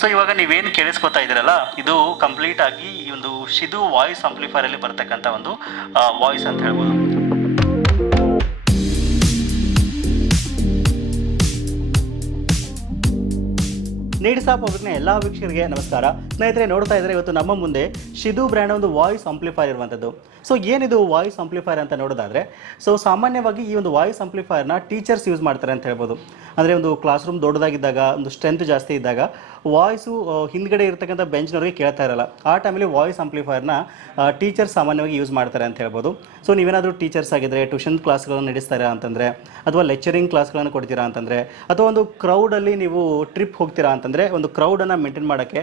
So ಇವಾಗ ನೀವೇನು ಕೇಳಿಸ್ಕೊತಾ ಇದ್ದೀರಲ್ಲ, ಇದು ಕಂಪ್ಲೀಟ್ ಆಗಿ ಈ ಒಂದು ಶಿದು ವಾಯ್ಸ್ ಆಂಪ್ಲಿಫೈರ್ ಅಲ್ಲಿ ಬರ್ತಕ್ಕಂಥ ಒಂದು ವಾಯ್ಸ್ ಅಂತ ಹೇಳ್ಬೋದು. ನೀಡ್ಸಾ ಪಬ್ಲಿಕ್ನ ಎಲ್ಲ ವೀಕ್ಷಕರಿಗೆ ನಮಸ್ಕಾರ. ಸ್ನೇಹಿತರೆ, ನೋಡ್ತಾ ಇದ್ದಾರೆ ಇವತ್ತು ನಮ್ಮ ಮುಂದೆ ಶಿದು ಬ್ರ್ಯಾಂಡ್ ಒಂದು ವಾಯ್ಸ್ ಆಂಪ್ಲಿಫೈರ್ ಇರುವಂಥದ್ದು. ಸೊ ಏನಿದು ವಾಯ್ಸ್ ಆಂಪ್ಲಿಫೈರ್ ಅಂತ ನೋಡೋದಾದ್ರೆ, ಸೊ ಸಾಮಾನ್ಯವಾಗಿ ಈ ಒಂದು ವಾಯ್ಸ್ ಆಂಪ್ಲಿಫೈರ್ನ ಟೀಚರ್ಸ್ ಯೂಸ್ ಮಾಡ್ತಾರೆ ಅಂತ ಹೇಳ್ಬೋದು. ಅಂದರೆ ಒಂದು ಕ್ಲಾಸ್ ರೂಮ್ ದೊಡ್ಡದಾಗಿದ್ದಾಗ, ಒಂದು ಸ್ಟ್ರೆಂತ್ ಜಾಸ್ತಿ ಇದ್ದಾಗ ವಾಯ್ಸು ಹಿಂದ್ಗಡೆ ಇರ್ತಕ್ಕಂಥ ಬೆಂಚ್ನವ್ರಿಗೆ ಕೇಳ್ತಾ ಇರಲ್ಲ. ಆ ಟೈಮಲ್ಲಿ ವಾಯ್ಸ್ ಆಂಪ್ಲಿಫೈರ್ನ ಟೀಚರ್ಸ್ ಸಾಮಾನ್ಯವಾಗಿ ಯೂಸ್ ಮಾಡ್ತಾರೆ ಅಂತ ಹೇಳ್ಬೋದು. ಸೊ ನೀವೇನಾದರೂ ಟೀಚರ್ಸ್ ಆಗಿದ್ದರೆ ಟ್ಯೂಷನ್ ಕ್ಲಾಸ್ಗಳನ್ನು ನಡೆಸ್ತಾರೆ ಅಂತಂದರೆ, ಅಥವಾ ಲೆಕ್ಚರಿಂಗ್ ಕ್ಲಾಸ್ಗಳನ್ನು ಕೊಡ್ತೀರಾ ಅಂತಂದರೆ, ಅಥವಾ ಒಂದು ಕ್ರೌಡಲ್ಲಿ ನೀವು ಟ್ರಿಪ್ ಹೋಗ್ತೀರಾ ಅಂತಂದರೆ, ಒಂದು ಕ್ರೌಡನ್ನು ಮೇಂಟೈನ್ ಮಾಡೋಕ್ಕೆ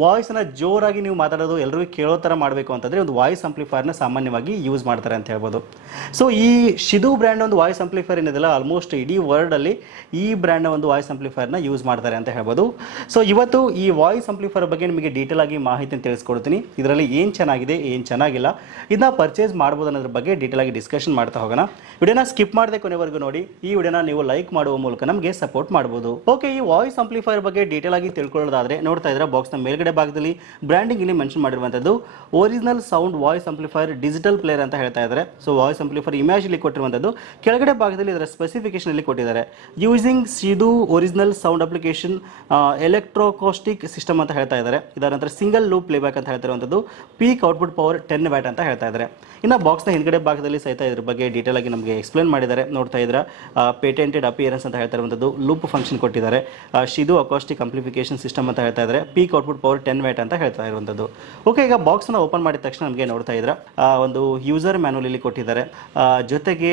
ವಾಯ್ಸನ್ನು ಜೋರಾಗಿ ನೀವು ಮಾತಾಡೋದು ಎಲ್ಲರಿಗೂ ಕೇಳೋ ಥರ ಮಾಡಬೇಕು ಅಂತಂದರೆ ಒಂದು ವಾಯ್ಸ್ ಆಂಪ್ಲಿಫೈರ್ನ ಸಾಮಾನ್ಯವಾಗಿ ಯೂಸ್ ಮಾಡ್ತಾರೆ ಅಂತ ಹೇಳ್ಬೋದು. ಸೊ ಈ ಶಿದು ಬ್ರ್ಯಾಂಡ್ ಒಂದು ವಾಯ್ಸ್ ಆಂಪ್ಲಿಫೈರ್ ಏನಿದೆಲ್ಲ, ಆಲ್ಮೋಸ್ಟ್ ಇಡೀ ವರ್ಲ್ಡಲ್ಲಿ ಈ ಬ್ರ್ಯಾಂಡ್ನ ಒಂದು ವಾಯ್ಸ್ ಆಂಪ್ಲಿಫೈರ್ನ ಯೂಸ್ ಮಾಡ್ತಾರೆ ಅಂತ ಹೇಳ್ಬೋದು. ಸೊ ಇವತ್ತು ಈ ವಾಯ್ಸ್ ಆಂಪ್ಲಿಫೈರ್ ಬಗ್ಗೆ ನಿಮಗೆ ಡೀಟೇಲ್ ಆಗಿ ಮಾಹಿತಿನ ತಿಳಿಸ್ಕೊಡ್ತೀನಿ. ಇದರಲ್ಲಿ ಏನು ಚೆನ್ನಾಗಿದೆ, ಏನು ಚೆನ್ನಾಗಿಲ್ಲ, ಇದನ್ನ ಪರ್ಚೇಸ್ ಮಾಡ್ಬೋದು ಅನ್ನೋದ್ರ ಬಗ್ಗೆ ಡೀಟೇಲ್ ಆಗಿ ಡಿಸ್ಕಷನ್ ಮಾಡ್ತಾ ಹೋಗೋಣ. ವಿಡಿಯೋನ ಸ್ಕಿಪ್ ಮಾಡದೆ ಕೊನೆವರೆಗೂ ನೋಡಿ. ಈ ವಿಡಿಯೋನ ನೀವು ಲೈಕ್ ಮಾಡುವ ಮೂಲಕ ನಮಗೆ ಸಪೋರ್ಟ್ ಮಾಡ್ಬೋದು. ಓಕೆ, ಈ ವಾಯ್ಸ್ ಆಂಪ್ಲಿಫೈರ್ ಬಗ್ಗೆ ಡೀಟೇಲ್ ಆಗಿ ತಿಳ್ಕೊಳ್ಳೋದಾದ್ರೆ, ನೋಡ್ತಾ ಇದ್ರೆ ಬಾಕ್ಸ್ನ ಮೇಲ್ಗಡೆ ಭಾಗದಲ್ಲಿ ಬ್ರ್ಯಾಂಡಿಂಗ್ ಇಲ್ಲಿ ಮೆನ್ಷನ್ ಮಾಡಿರುವಂತದ್ದು original sound voice amplifier digital player ಅಂತ ಹೇಳ್ತಾ ಇದ್ದಾರೆ. ಸೊ ವಾಯ್ಸ್ ಆಂಪ್ಲಿಫೈರ್ ಇಮೇಜ್ ಇಲ್ಲಿ ಕೊಟ್ಟಿರುವಂತದ್ದು, ಕೆಳಗಡೆ ಭಾಗದಲ್ಲಿ ಇದರ ಸ್ಪೆಸಿಫಿಕೇಶನ್ ಇಲ್ಲಿ ಕೊಟ್ಟಿದ್ದಾರೆ. ಯೂಸಿಂಗ್ ಶಿದು original sound application electroacoustic system ಅಂತ ಹೇಳ್ತಾ ಇದ್ದಾರೆ. ಇದರ ನಂತರ ಸಿಂಗಲ್ ಲೂಪ್ ಪ್ಲೇಬ್ಯಾಕ್ ಅಂತ ಹೇಳ್ತಿರುವಂತದ್ದು, ಪೀಕ್ ಔಟ್ಪುಟ್ ಪವರ್ 10 ವ್ಯಾಟ್ ಅಂತ ಹೇಳ್ತಾ ಇದ್ದಾರೆ. ಇನ್ನು ಬಾಕ್ಸ್ನ ಹಿಂದ್ಗಡೆ ಭಾಗದಲ್ಲಿ ಸಹಿತ ಇದ್ರ ಬಗ್ಗೆ ಡೀಟೇಲ್ ಆಗಿ ನಮಗೆ ಎಕ್ಸ್ಪ್ಲೇನ್ ಮಾಡಿದ್ದಾರೆ. ನೋಡ್ತಾ ಇದ್ರ ಪೇಟೆಂಟೆಡ್ ಅಪಿಯರೆನ್ಸ್ ಅಂತ ಹೇಳ್ತಾ ಇರುವಂತದ್ದು, ಲೂಪ್ ಫಂಕ್ಷನ್ ಕೊಟ್ಟಿದ್ದಾರೆ, ಶಿದು ಅಕಾಸ್ಟಿಕ್ ಆಂಪ್ಲಿಫಿಕೇಶನ್ ಸಿಸ್ಟಮ್ ಅಂತ ಹೇಳ್ತಾ ಇದ್ದಾರೆ, ಪೀಕ್ ಔಟ್ಪುಟ್ ಪವರ್ 10 ವ್ಯಾಟ್ ಅಂತ ಹೇಳ್ತಾ ಇರುವಂತದ್ದು. ಓಕೆ, ಈಗ ಬಾಕ್ಸ್ನ ಓಪನ್ ಮಾಡಿದ ತಕ್ಷಣ ನಮಗೆ ನೋಡ್ತಾ ಇದ್ರ ಒಂದು ಯೂಸರ್ ಮ್ಯಾನುವಲ್ ಇಲ್ಲಿ ಕೊಟ್ಟಿದ್ದಾರೆ. ಜೊತೆಗೆ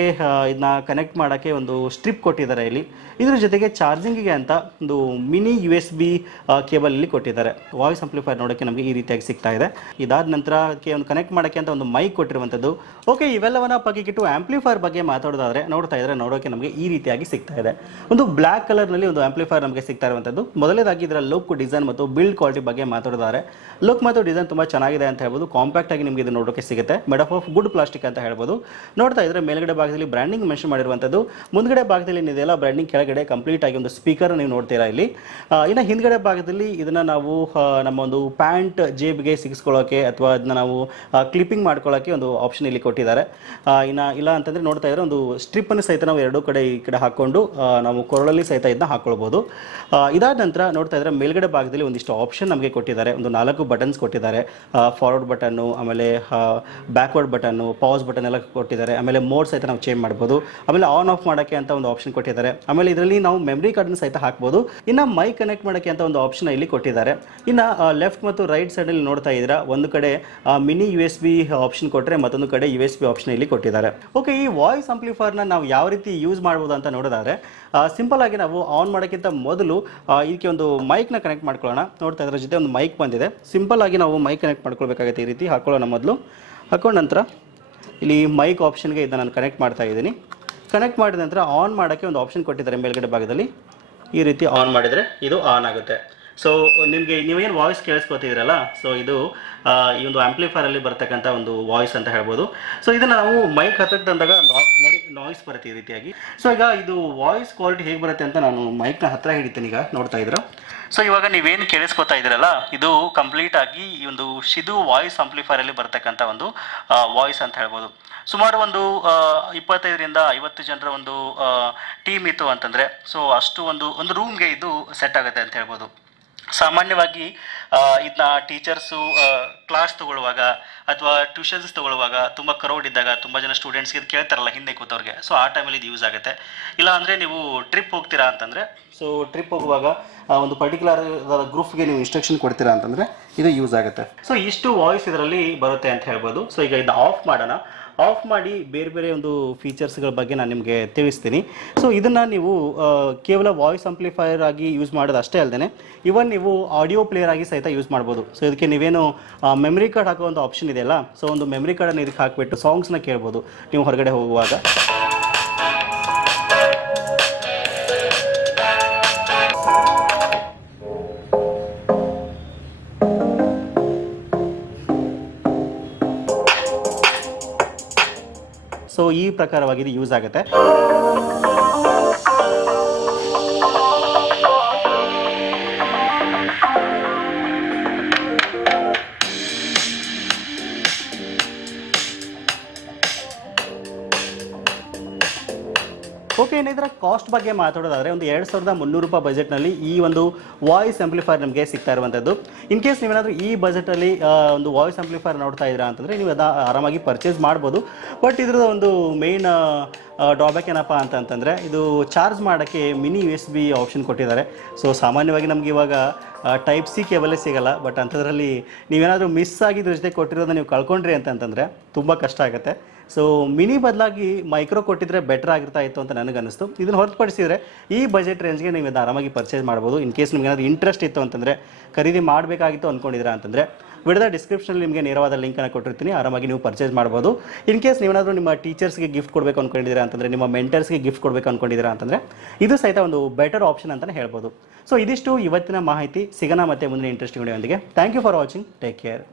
ಇದನ್ನ ಕನೆಕ್ಟ್ ಮಾಡೋಕ್ಕೆ ಒಂದು ಸ್ಟ್ರಿಪ್ ಕೊಟ್ಟಿದ್ದಾರೆ ಇಲ್ಲಿ. ಇದ್ರ ಜೊತೆಗೆ ಚಾರ್ಜಿಂಗಿಗೆ ಅಂತ ಒಂದು ಮಿನಿ USB ಕೇಬಲ್ ಇಲ್ಲಿ ಕೊಟ್ಟಿದ್ದಾರೆ. ವಾಯ್ಸ್ ಆಂಪ್ಲಿಫೈರ್ ನೋಡೋಕ್ಕೆ ನಮಗೆ ಈ ರೀತಿಯಾಗಿ ಸಿಗ್ತಾ ಇದೆ. ಇದಾದ ನಂತರ ಅದಕ್ಕೆ ಒಂದು ಕನೆಕ್ಟ್ ಮಾಡೋಕ್ಕೆ ಅಂತ ಒಂದು ಮೈಕ್ ಕೊಟ್ಟಿರುವಂಥದ್ದು. ಓಕೆ, ಇವೆಲ್ಲವನ್ನ ಪಕ್ಕಿಟ್ಟು ಆಂಪ್ಲಿಫೈರ್ ಬಗ್ಗೆ ಮಾತಾಡೋದಾದ್ರೆ, ನೋಡ್ತಾ ಇದ್ರೆ ನೋಡೋಕೆ ನಮಗೆ ಈ ರೀತಿಯಾಗಿ ಸಿಗ್ತಾ ಇದೆ. ಒಂದು ಬ್ಲಾಕ್ ಕಲರ್ನಲ್ಲಿ ಒಂದು ಆಂಪ್ಲಿಫೈರ್ ನಮಗೆ ಸಿಗ್ತಾ ಇರುವಂಥದ್ದು. ಮೊದಲೇದಾಗಿ ಇದರ ಲುಕ್, ಡಿಸೈನ್ ಮತ್ತು ಬಿಲ್ಡ್ ಕ್ವಾಲಿಟಿ ಬಗ್ಗೆ ಮಾತಾಡೋದಾದ್ರೆ, ಲುಕ್ ಮತ್ತು ಡಿಸೈನ್ ತುಂಬಾ ಚೆನ್ನಾಗಿದೆ ಅಂತ ಹೇಳ್ಬೋದು. ಕಾಂಪ್ಯಾಕ್ಟ್ ಆಗಿ ನಿಮಗೆ ಇದು ನೋಡೋಕೆ ಸಿಗುತ್ತೆ. ಮೇಡ್ ಆಫ್ ಗುಡ್ ಪ್ಲಾಸ್ಟಿಕ್ ಅಂತ ಹೇಳ್ಬೋದು. ನೋಡ್ತಾ ಇದ್ರೆ ಮೇಲ್ಗಡೆ ಭಾಗದಲ್ಲಿ ಬ್ರ್ಯಾಂಡಿಂಗ್ ಮೆನ್ಷನ್ ಮಾಡಿರುವಂಥದ್ದು, ಮುಂದ್ಗಡೆ ಭಾಗದಲ್ಲಿ ಏನಿದೆಯಲ್ಲ ಬ್ರ್ಯಾಂಡಿಂಗ್, ಕೆಳಗಡೆ ಕಂಪ್ಲೀಟ್ ಆಗಿ ಒಂದು ಸ್ಪೀಕರ್ ನೀವು ನೋಡ್ತೀರಾ ಇಲ್ಲಿ. ಇನ್ನು ಹಿಂದ್ಗಡೆ ಭಾಗದಲ್ಲಿ ಇದನ್ನ ನಾವು ನಮ್ಮ ಒಂದು ಪ್ಯಾಂಟ್ ಜೇಬ್ಗೆ ಸಿಗಿಸ್ಕೊಳ್ಳೋಕೆ ಅಥವಾ ಅದನ್ನ ನಾವು ಕ್ಲಿಪ್ಪಿಂಗ್ ಮಾಡ್ಕೊಳ್ಳೋಕೆ ಒಂದು ಆಪ್ಷನ್ ಇಲ್ಲಿ ಕೊಟ್ಟಿದ್ದಾರೆ. ಇನ್ನು ಇಲ್ಲ ಅಂತಂದ್ರೆ ನೋಡ್ತಾ ಇದ್ರೆ ಒಂದು ಸ್ಟ್ರಿಪ್ ಅನ್ನು ಸಹಿತ ನಾವು ಎರಡೂ ಕಡೆ ಈ ಕಡೆ ಹಾಕೊಂಡು ನಾವು ಕೊರಳಲ್ಲಿ ಸಹಿತ ಇದನ್ನ ಹಾಕೊಳ್ಬಹುದು. ಇದಾದ ನಂತರ ನೋಡ್ತಾ ಇದ್ರೆ ಮೇಲ್ಗಡೆ ಭಾಗದಲ್ಲಿ ಒಂದಿಷ್ಟು ಆಪ್ಷನ್ ನಮಗೆ ಕೊಟ್ಟಿದ್ದಾರೆ. ಒಂದು 4 ಬಟನ್ಸ್ ಕೊಟ್ಟಿದ್ದಾರೆ. ಫಾರ್ವರ್ಡ್ ಬಟನ್ನು, ಆಮೇಲೆ ಬ್ಯಾಕ್ವರ್ಡ್ ಬಟನ್ನು, ಪಾಸ್ ಬಟನ್ ಎಲ್ಲ ಕೊಟ್ಟಿದ್ದಾರೆ. ಆಮೇಲೆ ಮೋಡ್ ಸಹಿತ ನಾವು ಚೇಂಜ್ ಮಾಡ್ಬೋದು. ಆಮೇಲೆ ಆನ್ ಆಫ್ ಮಾಡೋಕ್ಕೆ ಅಂತ ಒಂದು ಆಪ್ಷನ್ ಕೊಟ್ಟಿದ್ದಾರೆ. ಆಮೇಲೆ ಇದರಲ್ಲಿ ನಾವು ಮೆಮರಿ ಕಾರ್ಡ್ ಸಹಿತ ಹಾಕ್ಬೋದು. ಇನ್ನು ಮೈಕ್ ಕನೆಕ್ಟ್ ಮಾಡೋಕ್ಕೆ ಅಂತ ಒಂದು ಆಪ್ಷನ್ ಇಲ್ಲಿ ಕೊಟ್ಟಿದ್ದಾರೆ. ಇನ್ನು ಲೆಫ್ಟ್ ಮತ್ತು ರೈಟ್ ಸೈಡ್ ಅಲ್ಲಿ ನೋಡ್ತಾ ಇದ್ದೀರಾ, ಒಂದು ಕಡೆ ಮಿನಿ USB ಆಪ್ಷನ್ ಕೊಟ್ಟರೆ, ಮತ್ತೊಂದು ಕಡೆ USB ಆಪ್ಷನ್ ಇಲ್ಲಿ ಕೊಟ್ಟಿದ್ದಾರೆ. ಓಕೆ, ಈ ವಾಯ್ಸ್ ಆಂಪ್ಲಿಫೈರ್ನ ನಾವು ಯಾವ ರೀತಿ ಯೂಸ್ ಮಾಡ್ಬೋದು ಅಂತ ನೋಡೋದಾದ್ರೆ, ಸಿಂಪಲ್ ಆಗಿ ನಾವು ಆನ್ ಮಾಡೋಕ್ಕಿಂತ ಮೊದಲು ಇದಕ್ಕೆ ಒಂದು ಮೈಕ್ನ ಕನೆಕ್ಟ್ ಮಾಡ್ಕೊಳ್ಳೋಣ. ನೋಡ್ತಾ ಇದ್ರ ಜೊತೆ ಒಂದು ಮೈಕ್ ಬಂದಿದೆ. ಸಿಂಪಲ್ ಆಗಿ ನಾವು ಮೈಕ್ ಕನೆಕ್ಟ್ ಮಾಡ್ಕೊಳ್ಬೇಕಾಗುತ್ತೆ. ಈ ರೀತಿ ಹಾಕೊಳ್ಳೋಣ. ಮೊದಲು ಹಾಕೊಂಡ ನಂತರ ಇಲ್ಲಿ ಮೈಕ್ ಆಪ್ಷನ್ಗೆ ಇದನ್ನು ನಾನು ಕನೆಕ್ಟ್ ಮಾಡ್ತಾ ಇದ್ದೀನಿ. ಕನೆಕ್ಟ್ ಮಾಡಿದ ನಂತರ ಆನ್ ಮಾಡೋಕ್ಕೆ ಒಂದು ಆಪ್ಷನ್ ಕೊಟ್ಟಿದ್ದಾರೆ ಮೇಲ್ಗಡೆ ಭಾಗದಲ್ಲಿ. ಈ ರೀತಿ ಆನ್ ಮಾಡಿದರೆ ಇದು ಆನ್ ಆಗುತ್ತೆ. ಸೊ ನಿಮಗೆ ನೀವೇನು ವಾಯ್ಸ್ ಕೇಳಿಸ್ಕೊತಿದ್ದೀರಲ್ಲ, ಸೊ ಇದು ಈ ಒಂದು ಆಂಪ್ಲಿಫೈರಲ್ಲಿ ಬರ್ತಕ್ಕಂಥ ಒಂದು ವಾಯ್ಸ್ ಅಂತ ಹೇಳ್ಬೋದು. ಸೊ ಇದನ್ನು ನಾವು ಮೈಕ್ ಹತ್ತಕ್ಕೆ ತಂದಾಗ ನೋಡಿ ನಾಯ್ಸ್ ಬರುತ್ತೆ ಈ ರೀತಿಯಾಗಿ. ಸೊ ಈಗ ಇದು ವಾಯ್ಸ್ ಕ್ವಾಲಿಟಿ ಹೇಗೆ ಬರುತ್ತೆ ಅಂತ ನಾನು ಮೈಕ್ನ ಹತ್ರ ಹಿಡಿತೀನಿ. ಈಗ ನೋಡ್ತಾ ಇದ್ದೀರಾ, ಸೊ ಇವಾಗ ನೀವೇನು ಕೇಳಿಸ್ಕೊತಾ ಇದ್ದೀರಲ್ಲ, ಇದು ಕಂಪ್ಲೀಟ್ ಆಗಿ ಈ ಒಂದು ಶಿದು ವಾಯ್ಸ್ ಆಂಪ್ಲಿಫೈರಲ್ಲಿ ಬರ್ತಕ್ಕಂಥ ಒಂದು ವಾಯ್ಸ್ ಅಂತ ಹೇಳ್ಬೋದು. ಸುಮಾರು ಒಂದು 25 ರಿಂದ 50 ಜನರ ಒಂದು ಟೀಮ್ ಇತ್ತು ಅಂತಂದರೆ, ಸೊ ಅಷ್ಟು ಒಂದು ರೂಮ್ಗೆ ಇದು ಸೆಟ್ ಆಗುತ್ತೆ ಅಂತ ಹೇಳ್ಬೋದು. ಸಾಮಾನ್ಯವಾಗಿ ಇದನ್ನ ಟೀಚರ್ಸು ಕ್ಲಾಸ್ ತಗೊಳ್ಳುವಾಗ ಅಥವಾ ಟ್ಯೂಷನ್ಸ್ ತಗೊಳ್ಳುವಾಗ ತುಂಬ ಕ್ರೌಡ್ ಇದ್ದಾಗ, ತುಂಬ ಜನ ಸ್ಟೂಡೆಂಟ್ಸ್ಗೆ ಇದು ಕೇಳ್ತಾರಲ್ಲ ಹಿಂದೆ ಕೂತವ್ರಿಗೆ, ಸೊ ಆ ಟೈಮಲ್ಲಿ ಇದು ಯೂಸ್ ಆಗುತ್ತೆ. ಇಲ್ಲ ಅಂದರೆ ನೀವು ಟ್ರಿಪ್ ಹೋಗ್ತೀರಾ ಅಂತಂದರೆ, ಸೊ ಟ್ರಿಪ್ ಹೋಗುವಾಗ ಒಂದು ಪರ್ಟಿಕ್ಯುಲರ್ ಗ್ರೂಪ್ಗೆ ನೀವು ಇನ್ಸ್ಟ್ರಕ್ಷನ್ ಕೊಡ್ತೀರಾ ಅಂತಂದರೆ ಇದು ಯೂಸ್ ಆಗುತ್ತೆ. ಸೊ ಇಷ್ಟು ವಾಯ್ಸ್ ಇದರಲ್ಲಿ ಬರುತ್ತೆ ಅಂತ ಹೇಳ್ಬೋದು. ಸೊ ಈಗ ಇದನ್ನ ಆಫ್ ಮಾಡೋಣ. ಆಫ್ ಮಾಡಿ ಬೇರೆ ಬೇರೆ ಒಂದು ಫೀಚರ್ಸ್ಗಳ ಬಗ್ಗೆ ನಾನು ನಿಮಗೆ ತಿಳಿಸ್ತೀನಿ. ಸೊ ಇದನ್ನು ನೀವು ಕೇವಲ ವಾಯ್ಸ್ ಆಂಪ್ಲಿಫೈರ್ ಆಗಿ ಯೂಸ್ ಮಾಡೋದು ಅಷ್ಟೇ ಅಲ್ಲದೆ, ಇವನ್ ನೀವು ಆಡಿಯೋ ಪ್ಲೇಯರ್ ಆಗಿ ಸಹಿತ ಯೂಸ್ ಮಾಡ್ಬೋದು. ಸೊ ಇದಕ್ಕೆ ನೀವೇನು ಮೆಮರಿ ಕಾರ್ಡ್ ಹಾಕುವಂಥ ಆಪ್ಷನ್ ಇದೆಯಲ್ಲ, ಸೊ ಒಂದು ಮೆಮರಿ ಕಾರ್ಡನ್ನು ಇದಕ್ಕೆ ಹಾಕಿಬಿಟ್ಟು ಸಾಂಗ್ಸ್ನ ಕೇಳ್ಬೋದು ನೀವು ಹೊರಗಡೆ ಹೋಗುವಾಗ. ಸೊ ಈ ಪ್ರಕಾರವಾಗಿ ಇದು ಯೂಸ್ ಆಗುತ್ತೆ. ಇನ್ನು ಇದರ ಕಾಸ್ಟ್ ಬಗ್ಗೆ ಮಾತಾಡೋದಾದರೆ ಒಂದು 2300 ರೂಪಾಯಿ ಬಜೆಟ್ನಲ್ಲಿ ಈ ಒಂದು ವಾಯ್ಸ್ ಆಂಪ್ಲಿಫೈರ್ ನಮಗೆ ಸಿಗ್ತಾ ಇರುವಂಥದ್ದು. ಇನ್ ಕೇಸ್ ನೀವೇನಾದರೂ ಈ ಬಜೆಟಲ್ಲಿ ಒಂದು ವಾಯ್ಸ್ ಆಂಪ್ಲಿಫೈರ್ ನೋಡ್ತಾ ಇದ್ದೀರಾ ಅಂತಂದರೆ ನೀವು ಆರಾಮಾಗಿ ಪರ್ಚೇಸ್ ಮಾಡ್ಬೋದು. ಬಟ್ ಇದ್ರದ್ದು ಒಂದು ಮೇನ್ ಡ್ರಾಬ್ಯಾಕ್ ಏನಪ್ಪ ಅಂತಂತಂದರೆ ಇದು ಚಾರ್ಜ್ ಮಾಡೋಕ್ಕೆ ಮಿನಿ USB ಆಪ್ಷನ್ ಕೊಟ್ಟಿದ್ದಾರೆ. ಸೊ ಸಾಮಾನ್ಯವಾಗಿ ನಮ್ಗೆ ಇವಾಗ ಟೈಪ್ ಸಿ ಕೇಬಲೇ ಸಿಗಲ್ಲ. ಬಟ್ ಅಂಥದ್ರಲ್ಲಿ ನೀವೇನಾದರೂ ಮಿಸ್ ಆಗಿದ್ರ ಜೊತೆ ಕೊಟ್ಟಿರೋದನ್ನ ನೀವು ಕಳ್ಕೊಂಡ್ರಿ ಅಂತಂತಂದರೆ ತುಂಬ ಕಷ್ಟ ಆಗುತ್ತೆ. ಸೊ ಮಿನಿ ಬದಲಾಗಿ ಮೈಕ್ರೋ ಕೊಟ್ಟಿದ್ರೆ ಬೆಟರ್ ಆಗಿರ್ತಾ ಇತ್ತು ಅಂತ ನನಗೆ ಅನಿಸ್ತು. ಇದನ್ನು ಹೊರತುಪಡಿಸಿದರೆ ಈ ಬಜೆಟ್ ರೇಂಜ್ಗೆ ನೀವು ಇದನ್ನು ಆರಾಮಾಗಿ ಪರ್ಚೇಸ್ ಮಾಡ್ಬೋದು. ಇನ್ ಕೇಸ್ ನಿಮ್ಗೆ ಏನಾದರೂ ಇಂಟ್ರೆಸ್ಟ್ ಇತ್ತು ಅಂತಂದರೆ, ಖರೀದಿ ಮಾಡಬೇಕಾಗಿತ್ತು ಅಂದ್ಕೊಂಡಿದ್ದೀರಾ ಅಂತಂದರೆ ವಿಡಿಯೋದ ಡಿಸ್ಕ್ರಿಪ್ಷನಲ್ಲಿ ನಿಮಗೆ ನೇರವಾದ ಲಿಂಕನ್ನು ಕೊಟ್ಟಿರ್ತೀನಿ, ಆರಾಮಾಗಿ ನೀವು ಪರ್ಚೇಸ್ ಮಾಡ್ಬೋದು. ಇನ್ ಕೇಸ್ ನೀವೇನಾದರೂ ನಿಮ್ಮ ಟೀಚರ್ಸ್ಗೆ ಗಿಫ್ಟ್ ಕೊಡಬೇಕು ಅಂದ್ಕೊಂಡಿದ್ದೀರಾ ಅಂತಂದರೆ, ನಿಮ್ಮ ಮೆಂಟರ್ಸ್ಗೆ ಗಿಫ್ಟ್ ಕೊಡಬೇಕು ಅಂದ್ಕೊಂಡಿದ್ದೀರಾ ಅಂತಂದರೆ ಇದು ಸಹಿತ ಒಂದು ಬೆಟರ್ ಆಪ್ಷನ್ ಅಂತಲೇ ಹೇಳ್ಬೋದು. ಸೊ ಇದಿಷ್ಟು ಇವತ್ತಿನ ಮಾಹಿತಿ. ಸಿಗೋಣ ಮತ್ತೆ ಮುಂದಿನ ಇಂಟ್ರೆಸ್ಟಿಂಗ್ ವಿಡಿಯೋದೊಂದಿಗೆ. Thank you for watching. Take care.